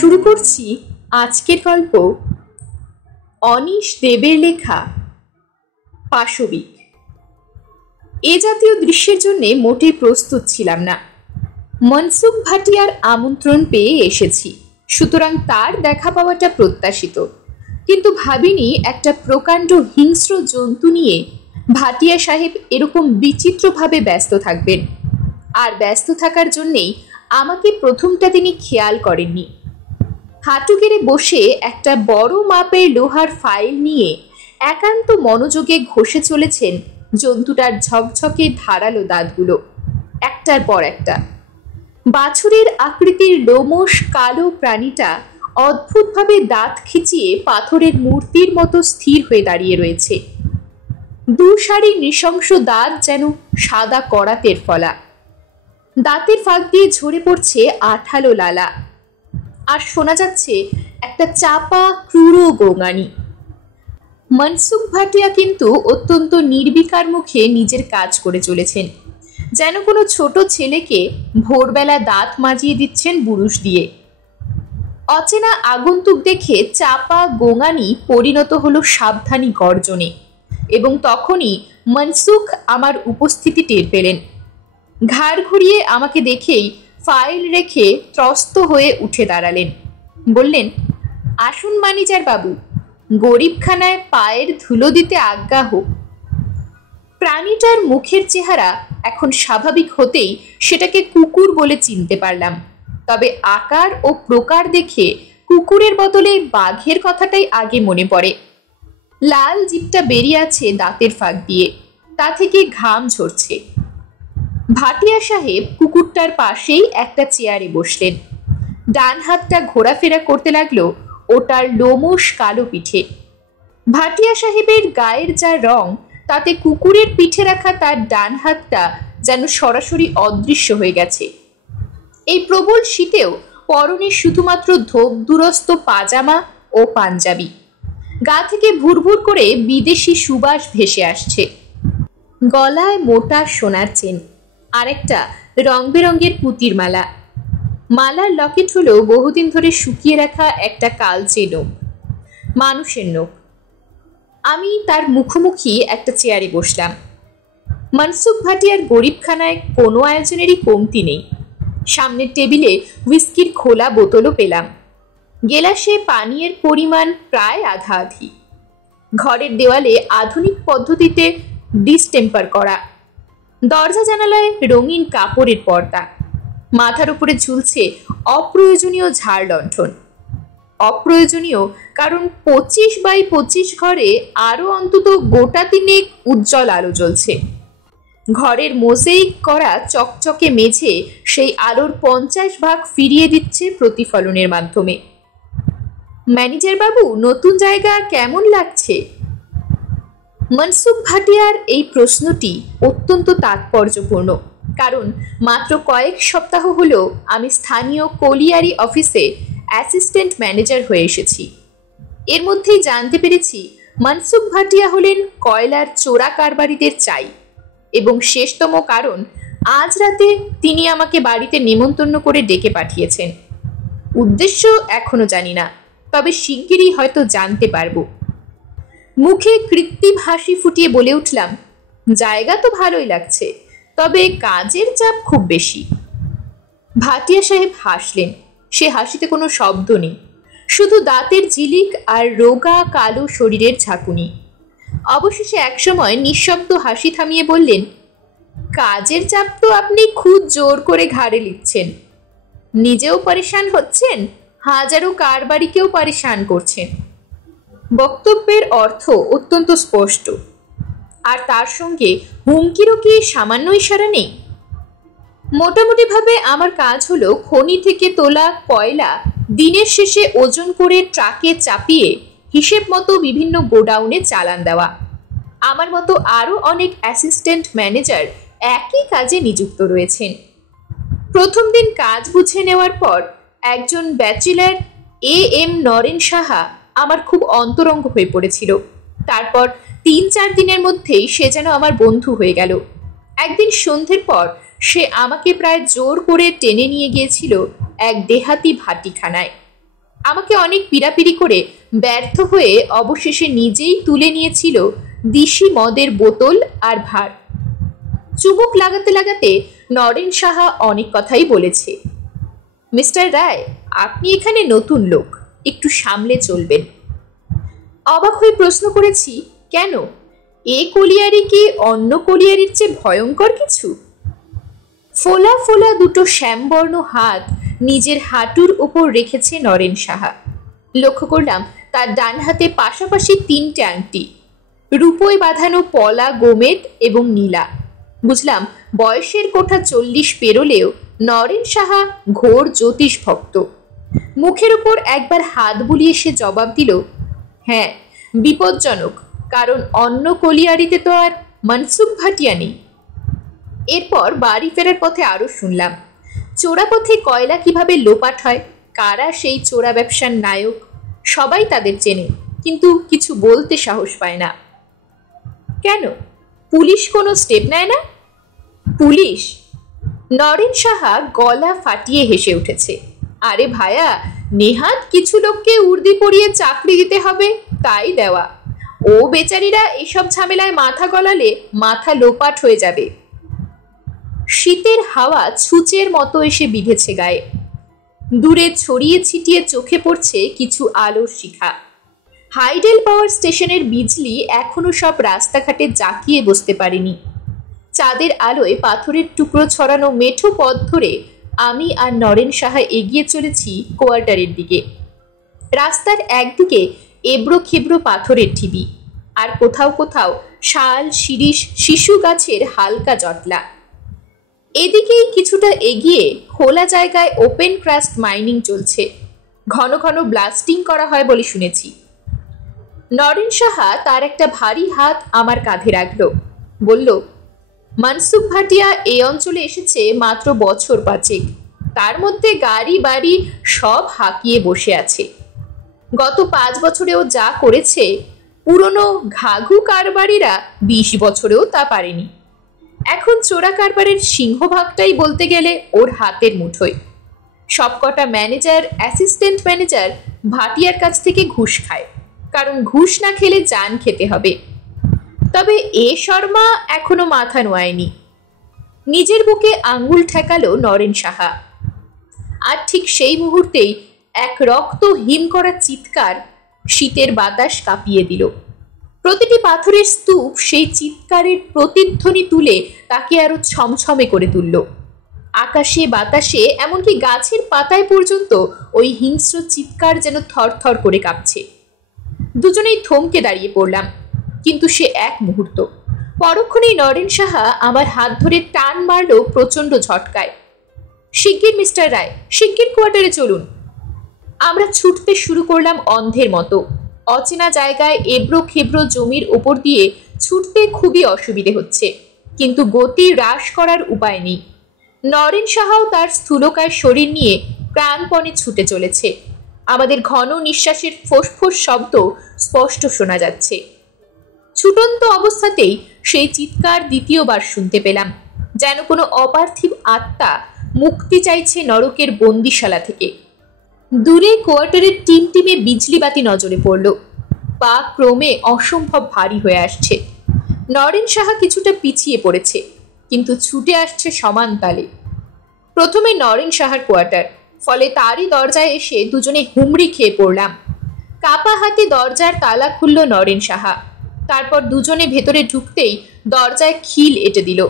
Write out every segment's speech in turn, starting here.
শুরু করছি আজকের গল্প অনিশ দেবের লেখা পাশবিক। এ জাতীয় দৃশ্যের জন্য মোটেই প্রস্তুত ছিলাম না। মনসুখ ভাটিয়ার আমন্ত্রণ পেয়ে এসেছি, সুতরাং তার দেখা পাওয়াটা প্রত্যাশিত, কিন্তু ভাবিনি একটা প্রকাণ্ড হিংস্র জন্তু নিয়ে ভাটিয়া সাহেব এরকম বিচিত্রভাবে ব্যস্ত থাকবেন। আর ব্যস্ত থাকার জন্যেই আমাকে প্রথমটা তিনি খেয়াল করেননি। হাঁটু গেড়ে বসে একটা বড় মাপের লোহার ফাইল নিয়ে একান্ত মনোযোগে ঘষে চলেছেন জন্তুটার ঝকঝকে ধারালো দাঁতগুলো, একটার পর একটা। বাছুরের আকৃতির লোমশ কালো প্রাণীটা অদ্ভুতভাবে দাঁত খিচিয়ে পাথরের মূর্তির মতো স্থির হয়ে দাঁড়িয়ে রয়েছে। দু সারি নৃশংস দাঁত যেন সাদা করাতের ফলা। দাঁতের ফাঁক দিয়ে ঝরে পড়ছে আঠালো লালা, আর শোনা যাচ্ছে একটা চাপা ক্রূর গোঙানি। মনসুখ ভাটিয়া কিন্তু অত্যন্ত নির্বিকার মুখে নিজের কাজ করে চলেছেন, যেন কোনো ছোট ছেলেকে ভোরবেলা দাঁত মাজিয়ে দিচ্ছেন বুরুশ দিয়ে। অচেনা আগন্তুক দেখে চাপা গোঙানি পরিণত হলো সাবধানী গর্জনে, এবং তখনই মনসুখ আমার উপস্থিতি টের পেলেন। ঘাড় ঘুরিয়ে আমাকে দেখেই ফাইল রেখে ত্রস্ত হয়ে উঠে দাঁড়ালেন। বললেন, আসুন ম্যানেজার বাবু, গরিবখানায় পায়ের ধুলো দিতে আজ্ঞা হোক। প্রাণীটার মুখের চেহারা এখন স্বাভাবিক হতেই সেটাকে কুকুর বলে চিনতে পারলাম, তবে আকার ও প্রকার দেখে কুকুরের বদলে বাঘের কথাটাই আগে মনে পড়ে। লাল জিভটা বেরিয়ে আছে দাঁতের ফাঁক দিয়ে, তা থেকে ঘাম ঝরছে। ভাটিয়া সাহেব কুকুরটার পাশেই একটা চেয়ারে বসলেন। ডান হাতটা ঘোরাফেরা করতে লাগলো ওটার লোমশ কালো পিঠে। ভাটিয়া সাহেবের গায়ের যা রং, তাতে কুকুরের পিঠে রাখা তার ডান হাতটা যেন সরাসরি অদৃশ্য হয়ে গেছে। এই প্রবল শীতেও পরনে শুধুমাত্র ধোপ দুরস্ত পাজামা ও পাঞ্জাবি। গা থেকে ভুরভুর করে বিদেশি সুবাস ভেসে আসছে। গলায় মোটা সোনার চেন, আরেকটা রং বেরঙের পুতির মালা। মালার লকেট হলো বহুদিন ধরে শুকিয়ে রাখা একটা কালচে নখ, মানুষের নখ। আমি তার মুখোমুখি একটা চেয়ারে বসলাম। মনসুখ ভাটিয়ার গরিবখানায় কোনো আয়োজনেরই কমতি নেই। সামনের টেবিলে হুইস্কির খোলা বোতলও পেলাম। গেলাসে পানীয়ের পরিমাণ প্রায় আধা আধি। ঘরের দেওয়ালে আধুনিক পদ্ধতিতে ডিসটেম্পার করা। দরজা জানালায় রঙিন কাপড়ের পর্দা। মাথার উপরে ঝুলছে অপ্রয়োজনীয় ঝাড় লণ্ঠন। অপ্রয়োজনীয় কারণ 25x25 ঘরে আরো অন্তত গোটা তিনেক উজ্জ্বল আলো জ্বলছে। ঘরের মোজাইক করা চকচকে মেঝে সেই আলোর 50 ভাগ ফিরিয়ে দিচ্ছে প্রতিফলনের মাধ্যমে। ম্যানেজার বাবু, নতুন জায়গা কেমন লাগছে? মনসুখ ভাটিয়ার এই প্রশ্নটি অত্যন্ত তাৎপর্যপূর্ণ, কারণ মাত্র কয়েক সপ্তাহ হলো আমি স্থানীয় কলিয়ারি অফিসে অ্যাসিস্ট্যান্ট ম্যানেজার হয়ে এসেছি। এর মধ্যেই জানতে পেরেছি মনসুখ ভাটিয়া হলেন কয়লার চোরা কারবারিদের চাই, এবং শেষতম কারণ, আজ রাতে তিনি আমাকে বাড়িতে নেমন্তন্ন করে ডেকে পাঠিয়েছেন। উদ্দেশ্য এখনো জানি না, তবে শিগগিরই হয়তো জানতে পারবো। মুখে কৃত্রিম হাসি ফুটিয়ে বলে উঠলাম, জায়গা তো ভালোই লাগছে, তবে কাজের চাপ খুব বেশি। ভাটিয়া সাহেব হাসলেন। সে হাসিতে কোনো শব্দ নেই, শুধু দাঁতের ঝিলিক আর রোগা কালো শরীরের ঝাঁকুনি। অবশেষে একসময় নিঃশব্দ হাসি থামিয়ে বললেন, কাজের চাপ তো আপনি খুব জোর করে ঘাড়ে লিখছেন। নিজেও পরেশান হচ্ছেন, হাজারো কারবারিকেও পরেশান করছেন। বক্তব্যের অর্থ অত্যন্ত স্পষ্ট, আর তার সঙ্গে হুমকিরও কি সামান্য ইশারা নেই? মোটামুটিভাবে আমার কাজ হলো খনি থেকে তোলা কয়লা দিনের শেষে ওজন করে ট্রাকে চাপিয়ে হিসেব মতো বিভিন্ন গোডাউনে চালান দেওয়া। আমার মতো আরও অনেক অ্যাসিস্ট্যান্ট ম্যানেজার একই কাজে নিযুক্ত রয়েছেন। প্রথম দিন কাজ বুঝে নেওয়ার পর একজন ব্যাচেলার এম নরেন সাহা আমার খুব অন্তরঙ্গ হয়ে পড়েছিল। তারপর 3-4 দিনের মধ্যেই সে যেন আমার বন্ধু হয়ে গেল। একদিন সন্ধ্যের পর সে আমাকে প্রায় জোর করে টেনে নিয়ে গিয়েছিল এক দেহাতি ভাটিখানায়। আমাকে অনেক পীড়াপিড়ি করে ব্যর্থ হয়ে অবশেষে নিজেই তুলে নিয়েছিল দিশি মদের বোতল আর ভার। চুমুক লাগাতে লাগাতে নরেন সাহা অনেক কথাই বলেছে। মিস্টার রায়, আপনি এখানে নতুন লোক, একটু সামলে চলবেন। অবাক হয়ে প্রশ্ন করেছি, কেন? এ কলিয়ারি কি অন্য কলিয়ারির চেয়ে ভয়ঙ্কর কিছু? ফোলা ফোলা দুটো শ্যামবর্ণ হাত নিজের হাঁটুর উপর রেখেছে নরেন সাহা। লক্ষ্য করলাম তার ডান হাতে পাশাপাশি 3টে আংটি, রূপোয় বাঁধানো পলা, গোমেদ এবং নীলা। বুঝলাম বয়সের কোঠা 40 পেরোলেও নরেন সাহা ঘোর জ্যোতিষ ভক্ত। মুখের উপর একবার হাত বুলিয়ে সে জবাব দিল, হ্যাঁ, বিপজ্জনক, কারণ অন্য কলিয়ারিতে তো আর মনসুখ ভাটিয়া নেই। এরপর বাড়ি ফেরার পথে আরো শুনলাম চোরাপথে কয়লা কিভাবে লোপাট হয়, কারা সেই চোরা ব্যবসার নায়ক। সবাই তাদের চেনে, কিন্তু কিছু বলতে সাহস পায় না। কেন, পুলিশ কোনো স্টেপ নেয় না? পুলিশ? নরেন সাহা গলা ফাটিয়ে হেসে উঠেছে। আরে ভায়া, নেহাত কিছু লোককে উর্দি পরিয়ে চাকরি দিতে হবে, তাই দেওয়া। ও বেচারিরা এসব ঝামেলায় মাথা গলালে মাথা লোপাট হয়ে যাবে। শীতের হাওয়া ছুঁচের মতো এসে বিঁধেছে গায়ে। দূরে ছড়িয়ে ছিটিয়ে চোখে পড়ছে কিছু আলোর শিখা। হাইডেল পাওয়ার স্টেশনের বিজলি এখনো সব রাস্তাঘাটে জাঁকিয়ে বসতে পারেনি। চাঁদের আলোয় পাথরের টুকরো ছড়ানো মেঠো পথ ধরে আমি আর নরেন সাহা এগিয়ে চলেছি কোয়ার্টারের দিকে। রাস্তার একদিকে এবড়ো খেবড়ো পাথরের ঢিবি, আর কোথাও কোথাও শাল, শিরিষ, শিশু গাছের হালকা জটলা। এদিকেই কিছুটা এগিয়ে খোলা জায়গায় ওপেন ক্রাস্ট মাইনিং চলছে। ঘন ঘন ব্লাস্টিং করা হয় বলে শুনেছি। নরেন সাহা তার একটা ভারী হাত আমার কাঁধে রাখল, বলল, মনসুখ ভাটিয়া এই অঞ্চলে এসেছে মাত্র বছর 5। তার মধ্যে গাড়ি বাড়ি সব হাঁকিয়ে বসে আছে। গত 5 বছরেও যা করেছে, পুরনো ঘাঘু কারবারিরা 20 বছরেও তা পারেনি। এখন চোরা কারবারের সিংহভাগটাই বলতে গেলে ওর হাতের মুঠোয়। সবকটা ম্যানেজার, অ্যাসিস্ট্যান্ট ম্যানেজার ভাটিয়ার কাছ থেকে ঘুষ খায়, কারণ ঘুষ না খেলে জান খেতে হবে। তবে এ শর্মা এখনো মাথা নোয়ায়নি। নিজের বুকে আঙ্গুল ঠেকালো নরেন সাহা। আর ঠিক সেই মুহূর্তেই এক রক্ত হিম করা চিৎকার শীতের বাতাস কাঁপিয়ে দিল। প্রতিটি পাথরের স্তূপ সেই চিৎকারের প্রতিধ্বনি তুলে তাকে আরো ছমছমে করে তুলল। আকাশে, বাতাসে, এমনকি গাছের পাতায় পর্যন্ত ওই হিংস্র চিৎকার যেন থরথর করে কাঁপছে। দুজনেই থমকে দাঁড়িয়ে পড়লাম, কিন্তু সে এক মুহূর্ত। পরক্ষণেই নরেন সাহা আমার হাত ধরে টান মারল প্রচন্ড ঝটকায়। শিগগির মিস্টার রায়, শিগগির কোয়ার্টারে চলুন। আমরা ছুটতে শুরু করলাম অন্ধের মতো। অচেনা জায়গায় এবড়ো খেবড়ো জমির ওপর দিয়ে ছুটতে খুবই অসুবিধে হচ্ছে, কিন্তু গতি হ্রাস করার উপায় নেই। নরেন সাহাও তার স্থূলকায় শরীর নিয়ে প্রাণপণে ছুটে চলেছে। আমাদের ঘন নিঃশ্বাসের ফোঁস-ফোঁস শব্দ স্পষ্ট শোনা যাচ্ছে। ছুটন্ত অবস্থাতেই সেই চিৎকার দ্বিতীয়বার শুনতে পেলাম, যেন কোনো অপার্থিব আত্মা মুক্তি চাইছে নরকের বন্দিশালা থেকে। দূরে কোয়ার্টারের টিমটিমে বিজলি বাতি নজরে পড়ল। পা ক্রমে অসম্ভব ভারী হয়ে আসছে। নরেন সাহা কিছুটা পিছিয়ে পড়েছে, কিন্তু ছুটে আসছে সমান তালে। প্রথমে নরেন সাহার কোয়ার্টার, ফলে তারই দরজায় এসে দুজনে হুমড়ি খেয়ে পড়লাম। কাপা হাতে দরজার তালা খুলল নরেন সাহা। তারপর দুজনে ভেতরে ঢুকতেই দরজায় খিল এঁটে দিল।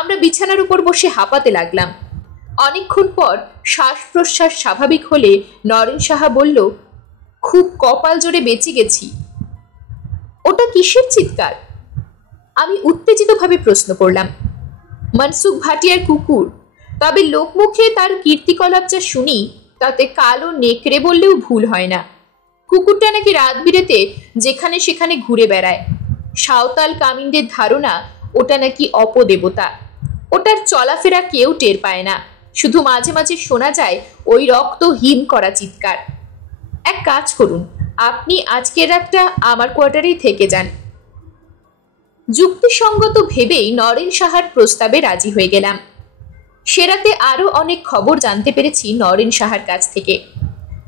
আমরা বিছানার উপর বসে হাঁপাতে লাগলাম। অনেকক্ষণ পর শ্বাস প্রশ্বাস স্বাভাবিক হলে নরেন সাহা বলল, খুব কপাল জোরে বেঁচে গেছি। ওটা কিসের চিৎকার? আমি উত্তেজিতভাবে প্রশ্ন করলাম। মনসুখ ভাটিয়ার কুকুর, তবে লোকমুখে তার কীর্তিকলাপ যা শুনি তাতে কালো নেকড়ে বললেও ভুল হয় না। কুকুরটা নাকি রাত বিরেতে যেখানে সেখানে ঘুরে বেড়ায়। সাঁওতাল কামিনদের ধারণা ওটা নাকি অপদেবতা। ওটার চলাফেরা কেউ টের পায় না, শুধু মাঝে মাঝে শোনা যায় ওই রক্ত হিম করা চিৎকার। এক কাজ করুন, আপনি আজকের রাতটা আমার কোয়ার্টারেই থেকে যান। যুক্তিসঙ্গত ভেবেই নরেন সাহার প্রস্তাবে রাজি হয়ে গেলাম। সে রাতে আরো অনেক খবর জানতে পেরেছি নরেন সাহার কাছ থেকে।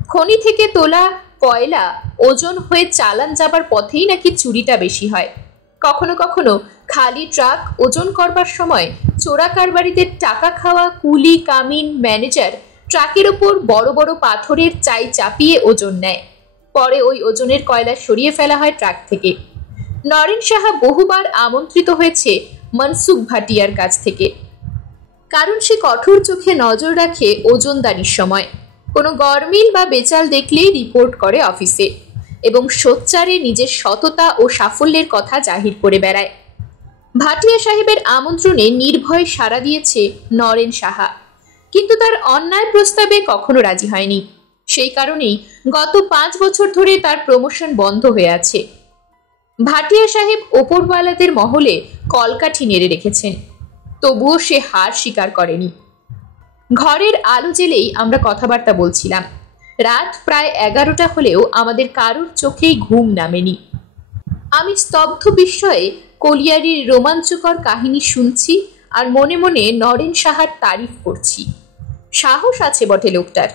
খনি থেকে তোলা কয়লা ওজন হয়ে চালান যাবার পথেই নাকি চুরিটা বেশি হয়। কখনো কখনো খালি ট্রাক ওজন করবার সময় চোরা কারবারিদের টাকা খাওয়া কুলি কামিন ম্যানেজার ট্রাকের ওপর বড় বড় পাথরের চাই চাপিয়ে ওজন নেয়। পরে ওই ওজনের কয়লা সরিয়ে ফেলা হয় ট্রাক থেকে। নরেন সাহা বহুবার আমন্ত্রিত হয়েছে মনসুখ ভাটিয়ার কাছ থেকে, কারণ সে কঠোর চোখে নজর রাখে ওজনদারির সময়। কোনো গরমিল বা বেচাল দেখলেই রিপোর্ট করে অফিসে এবং সোচ্চারে নিজের সততা ও সাফল্যের কথা জাহির করে বেড়ায়। ভাটিয়া সাহেবের আমন্ত্রণে নির্ভয়ে সাড়া দিয়েছে নরেন সাহা, কিন্তু তার অন্যায় প্রস্তাবে কখনো রাজি হয়নি। সেই কারণেই গত 5 বছর ধরে তার প্রমোশন বন্ধ হয়ে আছে। ভাটিয়া সাহেব ওপরওয়ালাদের মহলে কলকাঠি নেড়ে রেখেছেন, তবুও সে হার স্বীকার করেনি। ঘরের আলো জেলেই আমরা কথাবার্তা বলছিলাম। রাত প্রায় 11টা হলেও আমাদের কারোর চোখেই ঘুম নামেনি। আমি স্তব্ধ বিস্ময়ে কলিয়ারির রোমাঞ্চকর কাহিনী শুনছি আর মনে মনে নরেন সাহার তারিফ করছি। সাহস আছে বটে লোকটার।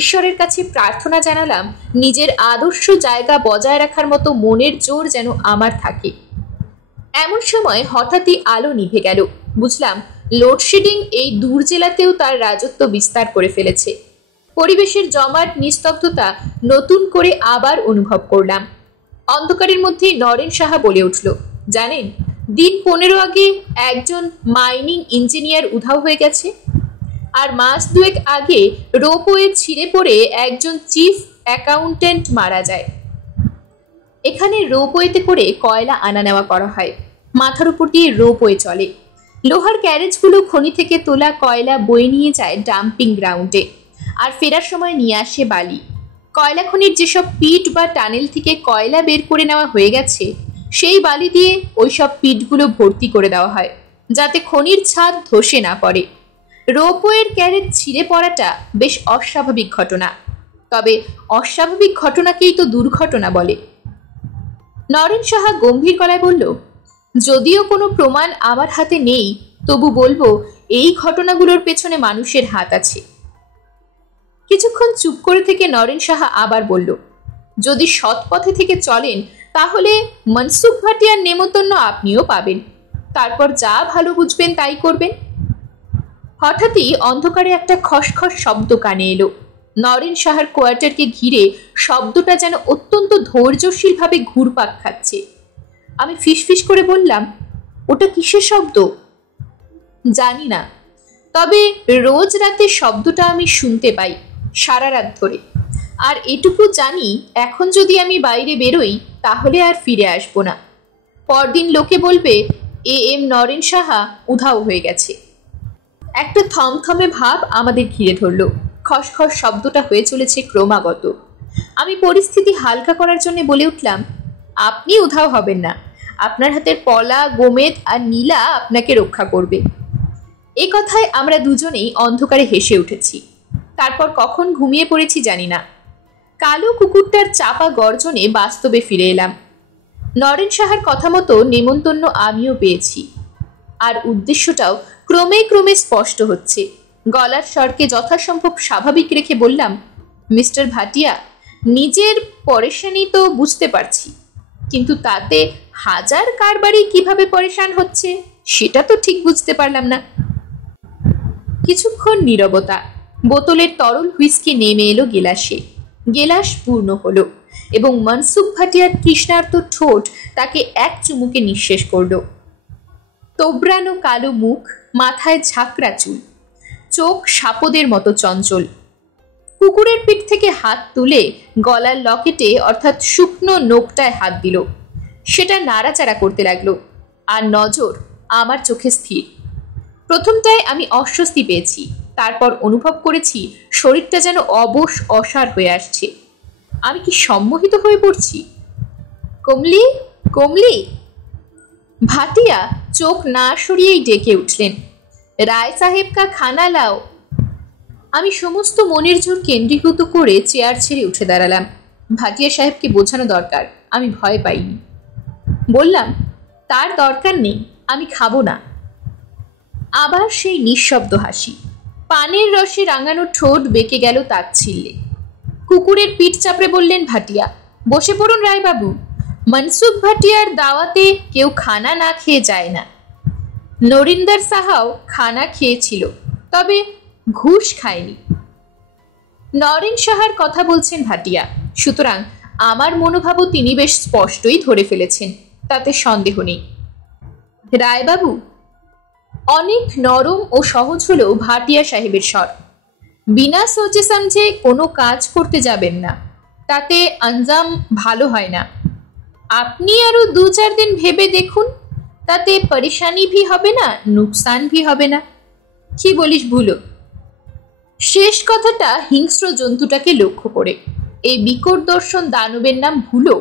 ঈশ্বরের কাছে প্রার্থনা জানালাম নিজের আদর্শ জায়গা বজায় রাখার মতো মনের জোর যেন আমার থাকে। এমন সময় হঠাৎই আলো নিভে গেল। বুঝলাম লোডশেডিং এই দূর জেলাতেও তার রাজত্ব বিস্তার করে ফেলেছে। পরিবেশের জমাট নিস্তব্ধতা নতুন করে আবার অনুভব করলাম। অন্ধকারের মধ্যে নরেন সাহা বলে উঠল, জানেন, দিন 15 আগে একজন মাইনিং ইঞ্জিনিয়ার উধাও হয়ে গেছে, আর মাস 2 আগে রোপওয়ে ছিঁড়ে পড়ে একজন চিফ অ্যাকাউন্টেন্ট মারা যায়। এখানে রোপওয়েতে করে কয়লা আনা নেওয়া করা হয়। মাথার উপর দিয়ে রোপওয়ে চলে। লোহার ক্যারেজগুলো খনি থেকে তোলা কয়লা বয়ে নিয়ে যায় ডাম্পিং গ্রাউন্ডে, আর ফেরার সময় নিয়ে আসে বালি। কয়লা খনির যেসব পিট বা টানেল থেকে কয়লা বের করে নেওয়া হয়ে গেছে, সেই বালি দিয়ে ওইসব পিটগুলো ভর্তি করে দেওয়া হয়, যাতে খনির ছাদ ধসে না পড়ে। রোপওয়ের ক্যারেজ ছিঁড়ে পড়াটা বেশ অস্বাভাবিক ঘটনা, তবে অস্বাভাবিক ঘটনাকেই তো দুর্ঘটনা বলে। নরেন সাহা গম্ভীর গলায় বলল, যদিও কোনো প্রমাণ আমার হাতে নেই, তবু বলবো এই ঘটনাগুলোর পেছনে মানুষের হাত আছে। কিছুক্ষণ চুপ করে থেকে নরেন সাহা আবার বলল, যদি সৎ পথে থেকে চলেন তাহলে মনসুখ ভাটিয়ার নেমন্তন্ন আপনিও পাবেন। তারপর যা ভালো বুঝবেন তাই করবেন। হঠাৎই অন্ধকারে একটা খসখস শব্দ কানে এলো। নরেন সাহার কোয়ার্টারকে ঘিরে শব্দটা যেন অত্যন্ত ধৈর্যশীলভাবে ঘুরপাক খাচ্ছে। আমি ফিসফিস করে বললাম, ওটা কিসের শব্দ? জানি না, তবে রোজ রাতে শব্দটা আমি শুনতে পাই সারা রাত ধরে। আর এটুকু জানি, এখন যদি আমি বাইরে বেরোই তাহলে আর ফিরে আসবো না। পরদিন লোকে বলবে এম নরেন সাহা উধাও হয়ে গেছে। একটা থমথমে ভাব আমাদের ঘিরে ধরল। খসখস শব্দটা হয়ে চলেছে ক্রমাগত। আমি পরিস্থিতি হালকা করার জন্য বলে উঠলাম, আপনি উধাও হবেন না, আপনার হাতের পলা, গোমেদ আর নীলা আপনাকে রক্ষা করবে। এ কথায় আমরা দুজনেই অন্ধকারে হেসে উঠেছি। তারপর কখন ঘুমিয়ে পড়েছি জানি না। কালো কুকুরটার চাপা গর্জনে বাস্তবে ফিরে এলাম। নরেন সাহার কথা মতো নেমন্তন্ন আমিও পেয়েছি, আর উদ্দেশ্যটাও ক্রমে ক্রমে স্পষ্ট হচ্ছে। গলার স্বরকে যথাসম্ভব স্বাভাবিক রেখে বললাম, মিস্টার ভাটিয়া, নিজের পরেশানি তো বুঝতে পারছি, কিন্তু তাতে হাজার কারবারি কিভাবে পরেশান হচ্ছে সেটা তো ঠিক বুঝতে পারলাম না। কিছুক্ষণ নীরবতা। বোতলের তরল হুইস্কি নেমে এলো গেলাসে। গেলাস পূর্ণ হলো এবং মনসুখ ভাটিয়ার তৃষ্ণার্ত ঠোঁট তাকে এক চুমুকে নিঃশেষ করল। তোবড়ানো কালো মুখ, মাথায় ঝাঁকড়া চুল, চোখ সাপদের মতো চঞ্চল। কুকুরের পিঠ থেকে হাত তুলে গলার লকেটে অর্থাৎ শুকনো নোকটায় হাত দিল। সেটা নাড়াচাড়া করতে লাগলো, আর নজর আমার চোখে স্থির। প্রথমটায় আমি অস্বস্তি পেয়েছি, তারপর অনুভব করেছি শরীরটা যেন অবশ অসাড় হয়ে আসছে। আমি কি সম্মোহিত হয়ে পড়ছি? কমলি, কমলি! ভাটিয়া চোখ না সরিয়েই ডেকে উঠলেন, রায় সাহেব কা খানা লাও। আমি সমস্ত মনের জোর কেন্দ্রীভূত করে চেয়ার ছেড়ে উঠে দাঁড়ালাম। ভাটিয়া সাহেবকে বোঝানো দরকার আমি ভয় পাইনি। বললাম, তার দরকার নেই, আমি খাবো না। আবার সেই নিঃশব্দ হাসি। পানের রসে রাঙানো ঠোঁট বেঁকে গেল তাচ্ছিল্যে। কুকুরের পিঠ চাপড়ে বললেন ভাটিয়া। বসে পড়ুন রায়বাবু, মনসুখ ভাটিয়ার দাওয়াতে কেউ খানা না খেয়ে যায় না। নরিন্দর সাহাও খানা খেয়েছিল, তবে ঘুষ খায়নি। নরেন সাহার কথা বলছেন ভাটিয়া, সুতরাং আমার মনোভাবও তিনি বেশ স্পষ্টই ধরে ফেলেছেন, তাতে সন্দেহ নেই। রায়বাবু, অনেক নরম ও সহজ হলেও ভাটিয়া সাহেবের স্বর। বিনা সোচে সমঝে কোনো কাজ করতে যাবেন না, তাতে আঞ্জাম ভালো হয় না। আপনি আরো 2-4 দিন ভেবে দেখুন, তাতে পরেশানি ভি হবে না, নুকসান ভি হবে না। কি বলিস ভুলো? শেষ কথাটা হিংস্র জন্তুটাকে লক্ষ্য করে। এই বিকট দর্শন দানবের নাম ভুলো।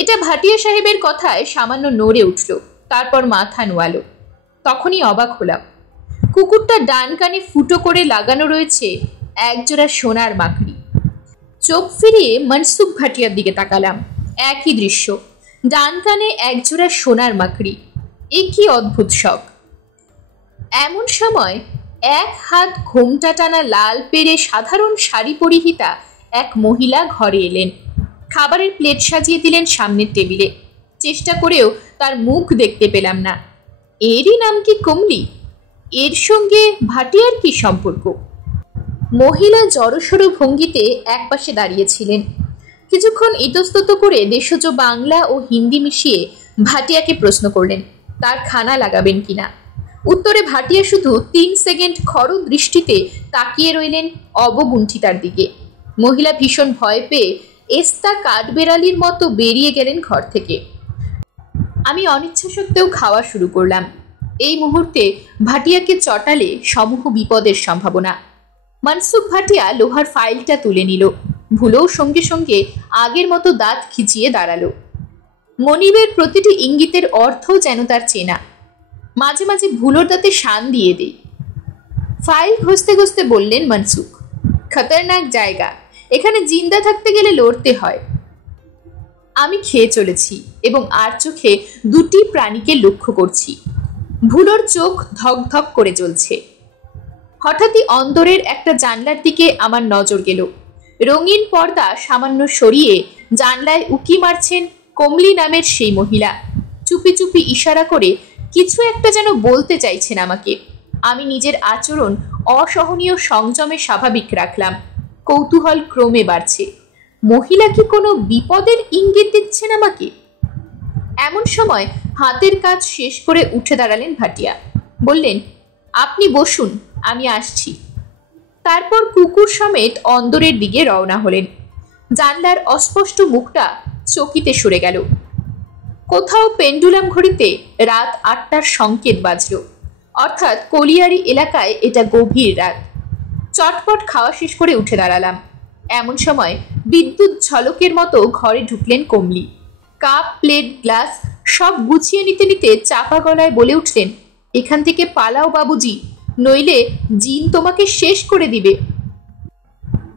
এটা ভাটিয়া সাহেবের কথায় সামান্য নড়ে উঠল, তারপর মাথা নোয়ালো। তখনই অবাক হলাম, কুকুরটা ডান কানে ফুটো করে লাগানো রয়েছে একজোড়া সোনার মাকড়ি। চোখ ফিরিয়ে মনসুখ ভাটিয়ার দিকে তাকালাম, একই দৃশ্য, ডান কানে একজোড়া সোনার মাকড়ি। এ কি অদ্ভুত শখ! এমন সময় এক হাত ঘোমটা টানা লাল পেরে সাধারণ শাড়ি পরিহিতা এক মহিলা ঘরে এলেন। খাবারের প্লেট সাজিয়ে দিলেন সামনের টেবিলে। চেষ্টা করেও তার মুখ দেখতে পেলাম না। এরই নাম কি কমলি? এর সঙ্গে ভাটিয়ার কি সম্পর্ক? মহিলা জড়সড় ভঙ্গিতে একপাশে দাঁড়িয়েছিলেন। কিছুক্ষণ ইতস্তত করে দেশজ বাংলা ও হিন্দি মিশিয়ে ভাটিয়াকে প্রশ্ন করলেন তার খানা লাগাবেন কিনা। উত্তরে ভাটিয়া শুধু 3 সেকেন্ড খর দৃষ্টিতে তাকিয়ে রইলেন অবগুণ্ঠিতার দিকে। মহিলা ভীষণ ভয় পেয়ে এস্তা কাঠবেড়ালির মতো বেরিয়ে গেলেন ঘর থেকে। আমি অনিচ্ছা সত্ত্বেও খাওয়া শুরু করলাম। এই মুহূর্তে ভাটিয়াকে চটালে সমূহ বিপদের সম্ভাবনা। মনসুখ ভাটিয়া লোহার ফাইলটা তুলে নিল। ভুলোও সঙ্গে সঙ্গে আগের মতো দাঁত খিচিয়ে দাঁড়ালো। মনিবের প্রতিটি ইঙ্গিতের অর্থ যেন তার চেনা। মাঝে মাঝে ভুলোর দাঁতে শান দিয়ে দেই। ফাইল ঘষতে ঘষতে বললেন মনসুখ, খতরনাক জায়গা, এখানে জিন্দা থাকতে গেলে লড়তে হয়। আমি খেয়ে চলেছি এবং আর চোখে 2টি প্রাণীকে লক্ষ্য করছি। ভুলোর চোখ ধক ধক করে জ্বলছে। হঠাৎই অন্দরের একটা জানলার দিকে আমার নজর গেল। রঙিন পর্দা সামান্য সরিয়ে জানলায় উকি মারছেন কমলি নামের সেই মহিলা। চুপি চুপি ইশারা করে কিছু একটা যেন বলতে চাইছেন আমাকে। আমি নিজের আচরণ অসহনীয় সংযমে স্বাভাবিক রাখলাম। কৌতূহল ক্রমে বাড়ছে। মহিলা কি কোনো বিপদের ইঙ্গিত দিচ্ছেন আমাকে? এমন সময় হাতের কাজ শেষ করে উঠে দাঁড়ালেন ভাটিয়া। বললেন, আপনি বসুন, আমি আসছি। তারপর কুকুর সমেত অন্দরের দিকে রওনা হলেন। জানলার অস্পষ্ট মুখটা চকিতে সরে গেল। কোথাও পেন্ডুলাম ঘড়িতে রাত 8টার সংকেত বাজল, অর্থাৎ কলিয়ারি এলাকায় এটা গভীর রাত। চটপট খাওয়া শেষ করে উঠে দাঁড়ালাম। এমন সময় বিদ্যুৎ ঝলকের মতো ঘরে ঢুকলেন কমলি। কাপ, প্লেট, গ্লাস সব গুছিয়ে নিতে নিতে চাপা গলায় বলে উঠলেন, এখান থেকে পালাও বাবুজি, নইলে জিন তোমাকে শেষ করে দিবে।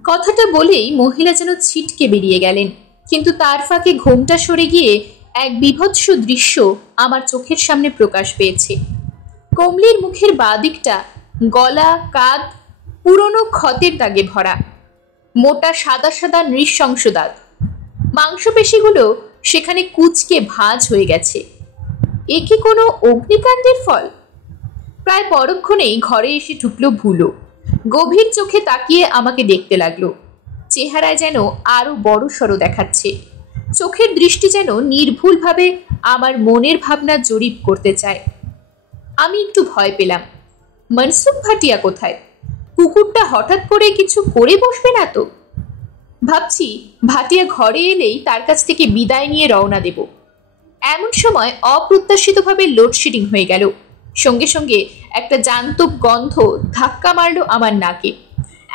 কথাটা বলেই মহিলা যেন ছিটকে বেরিয়ে গেলেন, কিন্তু তার ফাঁকে ঘোমটা সরে গিয়ে এক বিভৎস দৃশ্য আমার চোখের সামনে প্রকাশ পেয়েছে। কমলির মুখের বাঁ দিকটা গলা, কাঁধ পুরনো ক্ষতের দাগে ভরা। মোটা সাদা সাদা নৃশংস দাঁত। মাংসপেশিগুলো সেখানে কুচকে ভাঁজ হয়ে গেছে। এ কি কোনো অগ্নিকাণ্ডের ফল? প্রায় পরক্ষণেই ঘরে এসে ঢুকলো ভুলো। গভীর চোখে তাকিয়ে আমাকে দেখতে লাগলো। চেহারায় যেন আরো বড় সড়ো দেখাচ্ছে। চোখের দৃষ্টি যেন নির্ভুলভাবে আমার মনের ভাবনা জরিপ করতে চায়। আমি একটু ভয় পেলাম। মনসুখ ভাটিয়া কোথায়? কুকুরটা হঠাৎ করে কিছু করে বসবে না তো? ভাবছি ভাটিয়া ঘরে এলেই তার কাছ থেকে বিদায় নিয়ে রওনা দেব। এমন সময় অপ্রত্যাশিতভাবে লোডশেডিং হয়ে গেল। সঙ্গে সঙ্গে একটা জান্তব গন্ধ ধাক্কা মারলো আমার নাকে।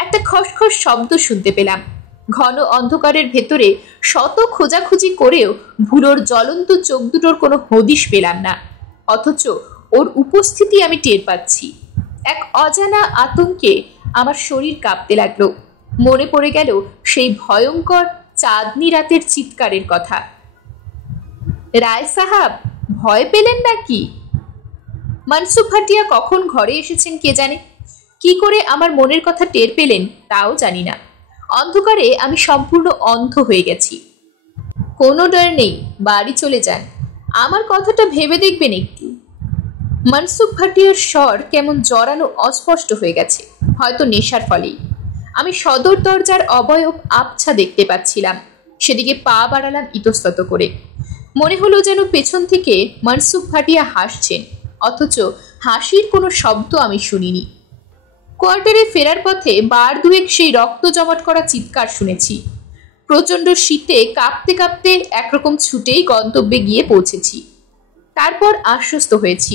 একটা খসখস শব্দ শুনতে পেলাম। ঘন অন্ধকারের ভেতরে শত খোঁজাখুঁজি করেও ভুলোর জ্বলন্ত চোখ দুটোর কোনো হদিশ পেলাম না। অথচ ওর উপস্থিতি আমি টের পাচ্ছি। এক অজানা আতঙ্কে আমার শরীর কাঁপতে লাগলো। মনে পড়ে গেল সেই ভয়ঙ্কর চাঁদনি রাতের চিৎকারের কথা। রায় সাহাব, ভয় পেলেন নাকি? মনসুখ ভাটিয়া কখন ঘরে এসেছেন কে জানে। কি করে আমার মনের কথা টের পেলেন তাও জানি না। অন্ধকারে আমি সম্পূর্ণ অন্ধ হয়ে গেছি। কোনো ডর নেই, বাড়ি চলে যান, আমার কথাটা ভেবে দেখবেন একটু। মনসুখ ভাটিয়ার স্বর কেমন জড়ানো, অস্পষ্ট হয়ে গেছে, হয়তো নেশার ফলেই। আমি সদর দরজার অবয়ব আবছা দেখতে পাচ্ছিলাম। সেদিকে পা বাড়ালাম ইতস্তত করে। মনে হলো যেন পেছন থেকে মনসুখ ভাটিয়া হাসছেন, অথচ হাসির কোনো শব্দ আমি শুনিনি। কোয়ার্টারে ফেরার পথে বার দুয়েক সেই রক্ত জমাট করা চিৎকার শুনেছি। প্রচণ্ড শীতে কাঁপতে কাঁপতে একরকম ছুটেই গন্তব্যে গিয়ে পৌঁছেছি। তারপর আশ্বস্ত হয়েছি।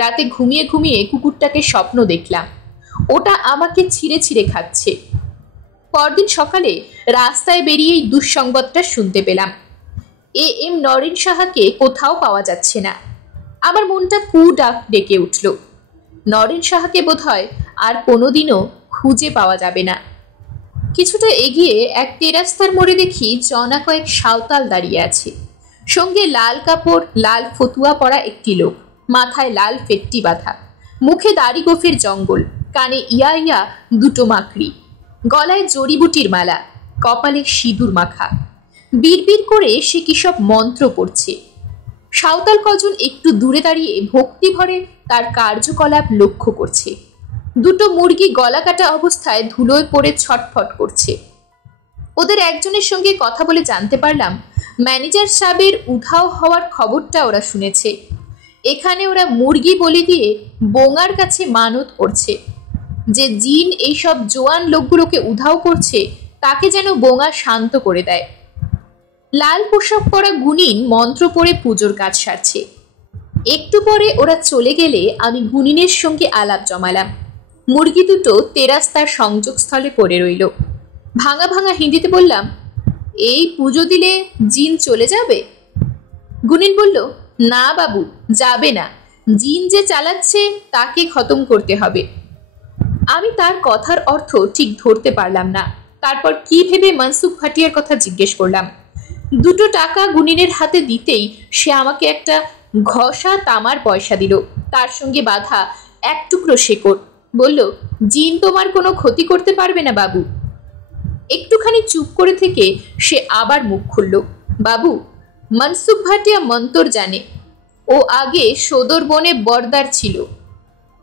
রাতে ঘুমিয়ে ঘুমিয়ে কুকুরটাকে স্বপ্ন দেখলাম, ওটা আমাকে ছিঁড়ে ছিঁড়ে খাচ্ছে। পরদিন সকালে রাস্তায় বেরিয়েই দুঃসংবাদটা শুনতে পেলাম, এম নরেন সাহাকে কোথাও পাওয়া যাচ্ছে না। আমার মনটা কু ডাক ডেকে উঠল। নরেন সাহাকে বোধহয় আর কোনোদিনও খুঁজে পাওয়া যাবে না। কিছুটা এগিয়ে এক তেরাস্তার মোড়ে দেখি জনা কয়েক সাঁওতাল দাঁড়িয়ে আছে, সঙ্গে লাল কাপড়, লাল ফতুয়া পরা একটি লোক, মাথায় লাল ফেট্টি বাঁধা, মুখে দাড়ি গোফের জঙ্গল, কানে ইয়া ইয়া দুটো মাকড়ি, গলায় জড়িবুটির মালা, কপালে সিঁদুর মাখা। বিড়বিড় করে সে কি সব মন্ত্র পড়ছে। সাঁওতাল কজন একটু দূরে দাঁড়িয়ে ভক্তি ভরে তার কার্যকলাপ লক্ষ্য করছে। দুটো মুরগি গলা কাটা অবস্থায় ধুলোয় পড়ে ছটফট করছে। ওদের একজনের সঙ্গে কথা বলে জানতে পারলাম, ম্যানেজার সাহেবের উধাও হওয়ার খবরটা ওরা শুনেছে। এখানে ওরা মুরগি বলি দিয়ে বোঙার কাছে মানত করছে যে জিন এইসব জোয়ান লোকগুলোকে উধাও করছে, তাকে যেন বোঙা শান্ত করে দেয়। লাল পোশাক পরা গুনিন মন্ত্র পড়ে পুজোর কাজ সারছে। একটু পরে ওরা চলে গেলে আমি গুনিনের সঙ্গে আলাপ জমালাম। মুরগি দুটো তেরাস্তার সংযোগস্থলে পড়ে রইল। ভাঙা ভাঙা হিন্দিতে বললাম, এই পুজো দিলে জিন চলে যাবে? গুনিন বলল, না বাবু, যাবে না, জিন যে চালাচ্ছে তাকে খতম করতে হবে। আমি তার কথার অর্থ ঠিক ধরতে পারলাম না। তারপর কি ভেবে মনসুখ ভাটিয়ার কথা জিজ্ঞেস করলাম। দুটো টাকা গুনিনের হাতে দিতেই সে আমাকে একটা ঘষা তামার পয়সা দিল, তার সঙ্গে বাঁধা এক টুকরো শেকড়। বলল, জিন তোমার কোনো ক্ষতি করতে পারবে না বাবু। একটুখানি চুপ করে থেকে সে আবার মুখ খুলল, বাবু, মনসুখ ভাটিয়া মন্তর জানে। ও আগে সদর বনে বর্দার ছিল।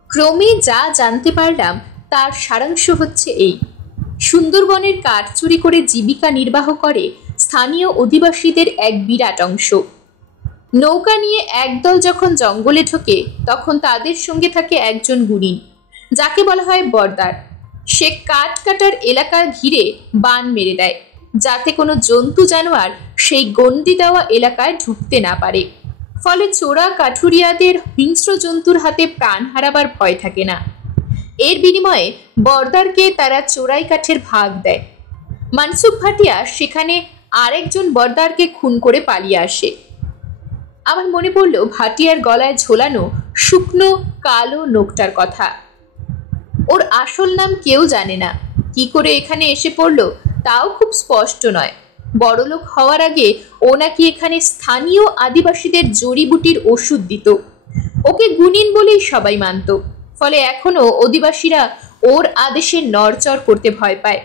ক্রমে যা জানতে পারলাম তার সারাংশ হচ্ছে এই: সুন্দরবনের কাঠ চুরি করে জীবিকা নির্বাহ করে স্থানীয় অধিবাসীদের এক বিরাট অংশ। নৌকা নিয়ে একদল যখন জঙ্গলে ঢোকে তখন তাদের সঙ্গে থাকে একজন গুনিন, যাকে বলা হয় বর্দার। সে কাঠ কাটার এলাকা ঘিরে বান মেরে দেয়, যাতে কোনো জন্তু জানোয়ার সেই গণ্ডি দেওয়া এলাকায় ঢুকতে না পারে। ফলে চোরা কাঠুরিয়াদের হিংস্র জন্তুর হাতে প্রাণ হারাবার ভয় থাকে না। এর বিনিময়ে বর্দারকে তারা চোরাই কাঠের ভাগ দেয়। মনসুখ ভাটিয়া সেখানে আরেকজন বর্দারকে খুন করে পালিয়ে আসে। আমার মনে পড়ল ভাটিয়ার গলায় ঝোলানো শুকনো কালো নোকটার কথা। ওর আসল নাম কেউ জানে না, কি করে এখানে এসে পড়লো তাও খুব স্পষ্ট নয়। বড়লোক হওয়ার আগে ও নাকি এখানে স্থানীয় আদিবাসীদের জড়িবুটির ওষুধ দিত। ওকে গুনিন বলেই সবাই মানত। ফলে এখনো অধিবাসীরা ওর আদেশে নড়চড় করতে ভয় পায়।